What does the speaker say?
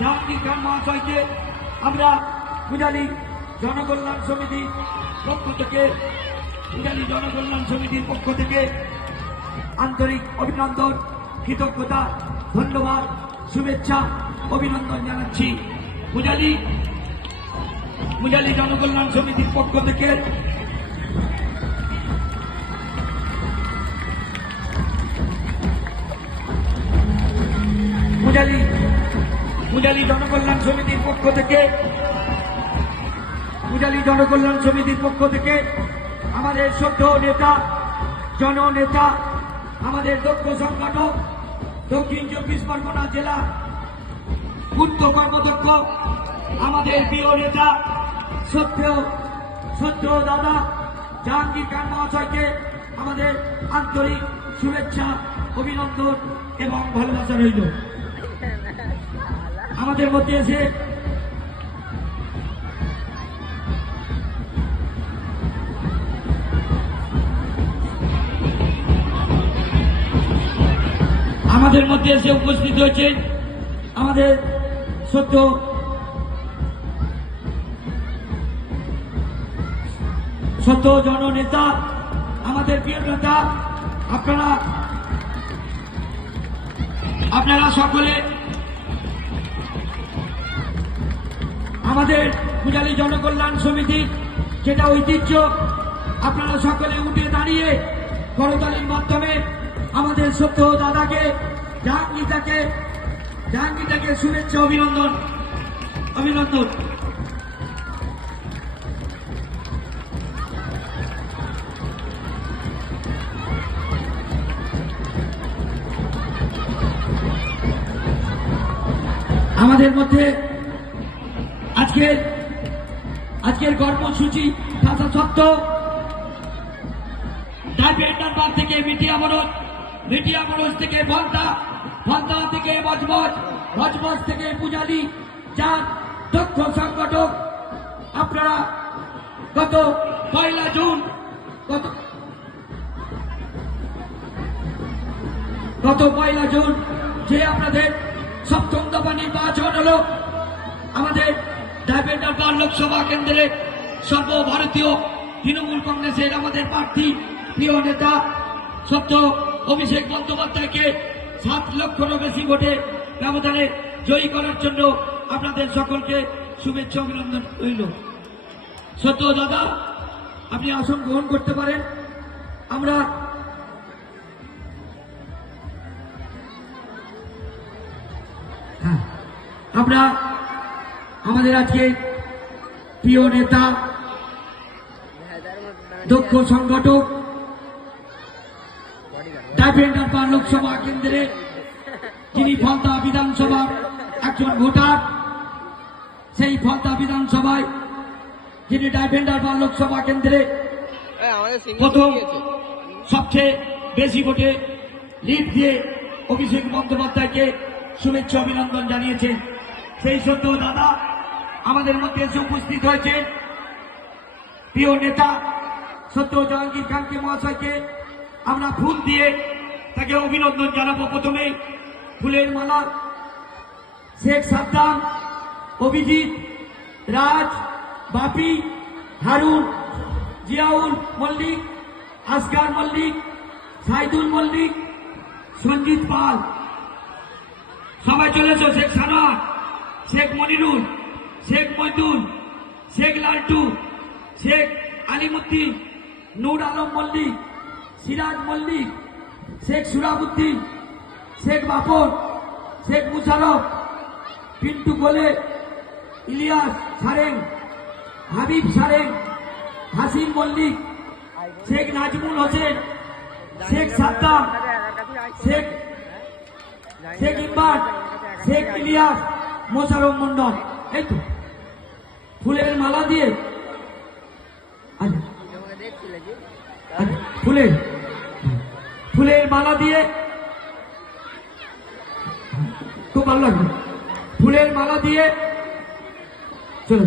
জাহাঙ্গীর খান মহাশয়কে আমরা পূজালী জনকল্যাণ সমিতির পক্ষ থেকে আন্তরিক অভিনন্দন, কৃতজ্ঞতা, ধন্যবাদ, শুভেচ্ছা, অভিনন্দন জানাচ্ছি। পূজালী জনকল্যাণ সমিতির পক্ষ থেকে পূজালী জনকল্যাণ সমিতির পক্ষ থেকে আমাদের শ্রদ্ধেয় নেতা, জননেতা, আমাদের দক্ষ সংগঠক, দক্ষিণ 24 পরগনা জেলা পূর্ত কর্মদক্ষ, আমাদের প্রিয় নেতা, শ্রদ্ধেয় দাদা জাহাঙ্গীর খান মহাশয়কে আমাদের আন্তরিক শুভেচ্ছা, অভিনন্দন এবং ভালোবাসা রইল। আমাদের মধ্যে এসে উপস্থিত হয়েছে আমাদের সত্য জননেতা, আমাদের প্রিয় নেতা। আপনারা সকলে আমাদের পূজালী জনকল্যাণ সমিতি যেটা ঐতিহ্য, আপনারা সকলে উঠে দাঁড়িয়ে করতালির মাধ্যমে আমাদের শ্রদ্ধেয় দাদাকে জাহাঙ্গীরদাকে শুভেচ্ছা, অভিনন্দন। আমাদের মধ্যে আজকের কর্মসূচি থাকা সত্ত্বেও ডাইভেন্ডার থেকে মিডিয়া মনোজ থেকে ফলতা থেকে বজবজ থেকে পূজালী, যার দক্ষ সংগঠক। আপনারা গত 1 জুন যে আপনাদের 7ম দফা নির্বাচন হলো, আমাদের ডাইভেন্ডার লোকসভা কেন্দ্রে সর্বভারতীয় তৃণমূল কংগ্রেসের আমাদের প্রার্থী, প্রিয় নেতা সত্য অভিষেক বন্দ্যোপাধ্যায়কে 7 লক্ষেরও বেশি ভোটে ব্যবধানে জয়ী করার জন্য আপনাদের সকলকে শুভেচ্ছা, অভিনন্দন রইল। সত্য দাদা, আপনি আসন গ্রহণ করতে পারেন। আমরা আমাদের আজকে প্রিয় নেতা, দক্ষ সংগঠক, ডাইভেন্ডার লোকসভা কেন্দ্রে যিনি ফলতা বিধানসভার একজন ভোটার, সেই ফলতা বিধানসভায় যিনি ডাইভেন্ডার লোকসভা কেন্দ্রে প্রথম সবচেয়ে বেশি ভোটে লিড দিয়ে অভিষেক বন্দ্যোপাধ্যায়কে শুভেচ্ছা, অভিনন্দন জানিয়েছেন, সেই সত্য দাদা আমাদের মধ্যে এসে উপস্থিত হয়েছে। প্রিয় নেতা সত্য জাহাঙ্গীর খানকে মহাশয়কে আমরা ফুল দিয়ে তাকে অভিনন্দন জানাবো। প্রথমে ফুলের মালা শেখ সাদ্দাম, অভিজিৎ, রাজ, বাপি, হারুন, জিয়াউল মল্লিক, আসগার মল্লিক, সাইদুল মল্লিক, সঞ্জিত পাল, সবাই চলেছে, শেখ সানোয়ার, শেখ মনিরুল, শেখ মইদুল, শেখ লালটু, শেখ আলিমুদ্দিন, নূর আলম মল্লিক, সিরাজ মল্লিক, শেখ সুরাবুদ্দিন, শেখ বাপর, শেখ মুশারফ, পিন্টু গোলে, ইলিয়াস সারেং, হাবিব সারেং, হাসিন মল্লিক, শেখ নাজমুল হোসেন, শেখ সাদ্দাম, শেখ ইকবাল, শেখ ইলিয়াস, মোশারফ মন্ডল। এই তো ফুলের মালা দিয়ে ফুলের মালা দিয়ে খুব ভালো লাগবে। ফুলের মালা দিয়ে চলো।